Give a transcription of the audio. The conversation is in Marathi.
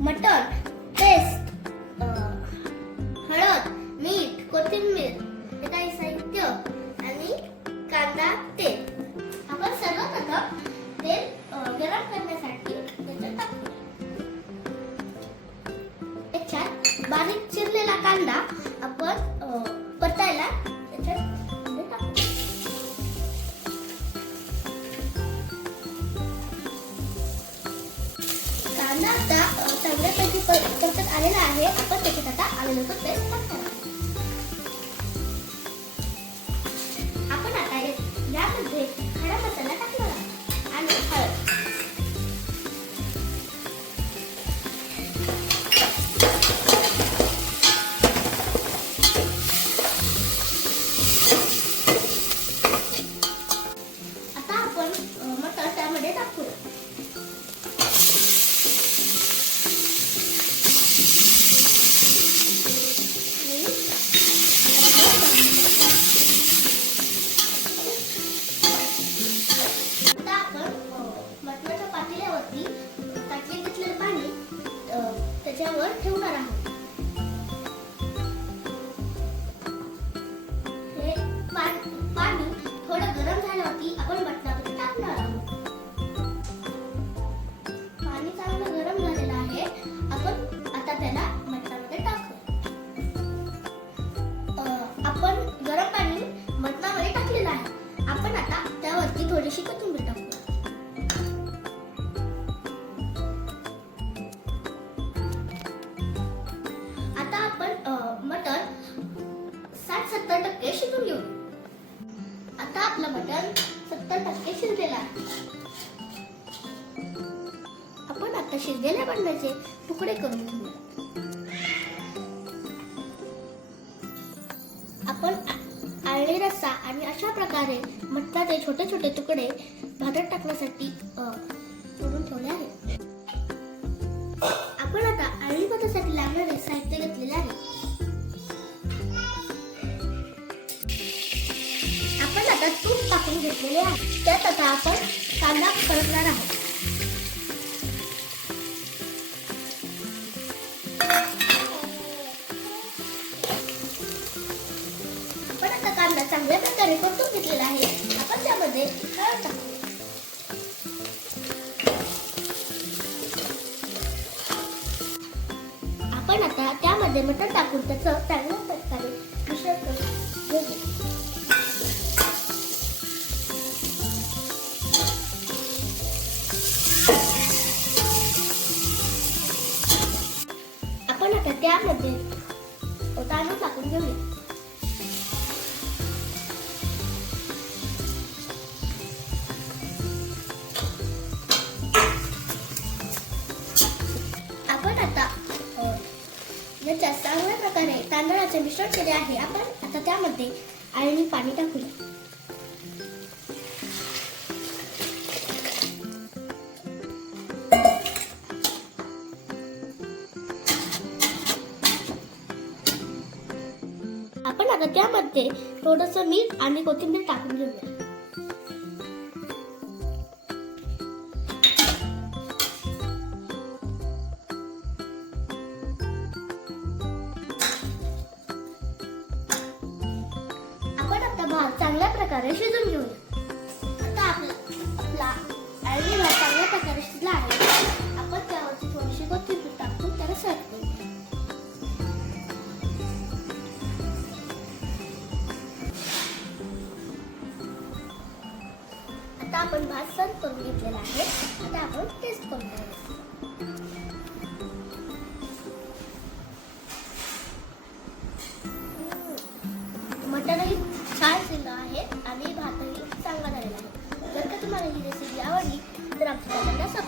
मटण पेस्ट हळद मीठ कोथिंबीर हे काही साहित्य आणि कांदा तेल. आपण सर्वप्रथम तेल गरम करण्यासाठी त्याच्यात बारीक चिरलेला कांदा आपण परतायला त्याच्यात कांदा आता अ, चांगल्यापैकी परतत आलेला आहे. आपण त्याच्यात आता आलं लसूण आता त्याला मटणामध्ये टाकू. आपण गरम पाणी मटणामध्ये टाकलेलं आहे. आपण आता त्यावरती थोडीशी कोथिंबीर टाकू. आता आपण मटण साठ सत्तर टक्के शिजून घेऊ. आता आपलं मटण सत्तर टक्के शिजलेलं आहे. आता शिजलेल्या बंडाचे तुकडे करून घेऊया. आपण आळले रस्सा आणि अशा प्रकारे मटकाचे छोटे छोटे तुकडे भातात टाकण्यासाठी करून ठेवले आहे. आपण आता आळणी भातासाठी लागणारे साहित्य घेतलेले आहे. आपण आता तूप टाकून घेतलेले आहे. त्यात आता आपण कांदा परतणार आहोत. चांगल्या प्रकारे परतून घेतलेला आहे. आपण त्यामध्ये हळद टाकू आपण आता त्यामध्ये मटण टाकून त्याचं चांगल्या प्रकारे मिश्रण करू आपण आता त्यामध्ये तांदूळ टाकून घेऊया. चांगल्या प्रकारे तांदळाचे मिश्रण केले आहे. आपण आता त्यामध्ये आळणी पाणी टाकूया. आपण आता त्यामध्ये थोडस मीठ आणि कोथिंबीर टाकून घेऊया. चांगल्या प्रकारे शिजून घेऊया. आता आपला भात चांगल्या प्रकारे शिजला आहे. आपण त्यावरती थोडीशी कोथिंबीर टाकून त्याला सर्व करू आता आपण भात सर्व करून घेतलेला आहे. आता आपण टेस्ट करून ากกดแล้วสั